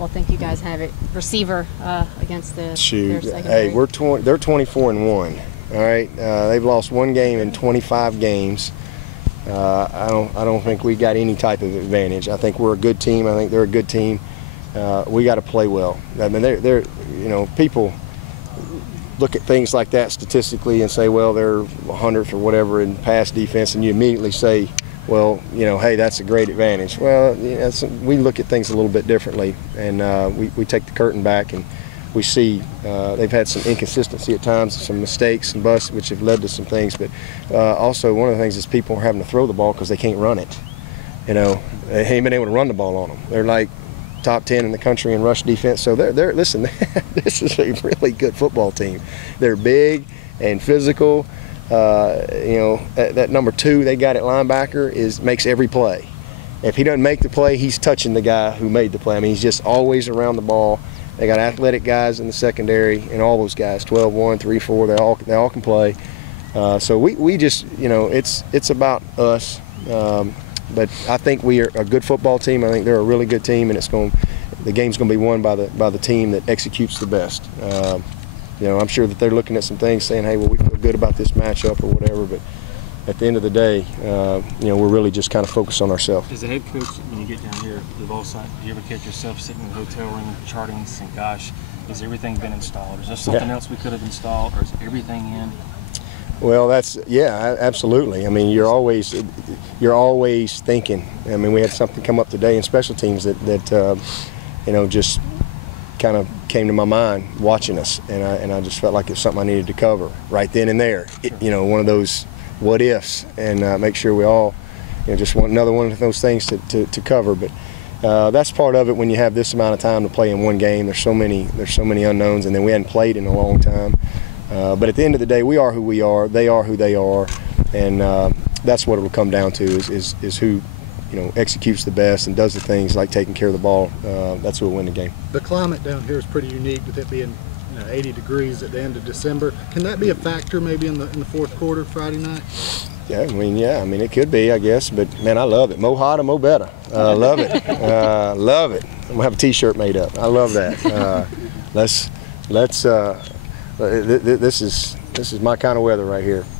football think you guys have it? Receiver against the Shoot, secondary. hey, they're 24-1. All right, they've lost one game in 25 games. I don't think we got any type of advantage. I think we're a good team. I think they're a good team. We got to play well. I mean, they're people look at things like that statistically and say, well, they're 100th or whatever in pass defense, and you immediately say, well, hey, that's a great advantage. Well, we look at things a little bit differently, and we take the curtain back and we see they've had some inconsistency at times, some mistakes and busts, which have led to some things. But also, one of the things is people are having to throw the ball because they can't run it. They ain't been able to run the ball on them. They're like top 10 in the country in rush defense. So listen, this is a really good football team. They're big and physical. That number 2 they got at linebacker makes every play. If he doesn't make the play, he's touching the guy who made the play. I mean, he's just always around the ball. They got athletic guys in the secondary, and all those guys, 12-1, 3-4, they all can play. So we just, it's about us. But I think we are a good football team. I think they're a really good team, and the game's going to be won by the team that executes the best. I'm sure that they're looking at some things, saying, "Hey, well, we feel good about this matchup or whatever." But at the end of the day, we're really just kind of focused on ourselves. As a head coach, when you get down here to the ball site, do you ever catch yourself sitting in the hotel room charting and saying, "Gosh, has everything been installed? Is there something else we could have installed, or is everything in?" Well, absolutely. I mean, you're always thinking. I mean, we had something come up today in special teams that just kind of came to my mind watching us, and I just felt like it's something I needed to cover right then and there. One of those what ifs, and make sure we all, just want another one of those things to cover. But that's part of it when you have this amount of time to play in one game. There's so many unknowns, and then we hadn't played in a long time. But at the end of the day, we are who we are. They are who they are, and that's what it'll come down to is who executes the best and does the things like taking care of the ball. That's who will win the game. The climate down here is pretty unique, with it being 80 degrees at the end of December. Can that be a factor maybe in the fourth quarter Friday night? Yeah, I mean it could be, I guess. But man, I love it. Mo hotter, mo better. Love it. Love it. I'm gonna have a T-shirt made up. I love that. This is my kind of weather right here.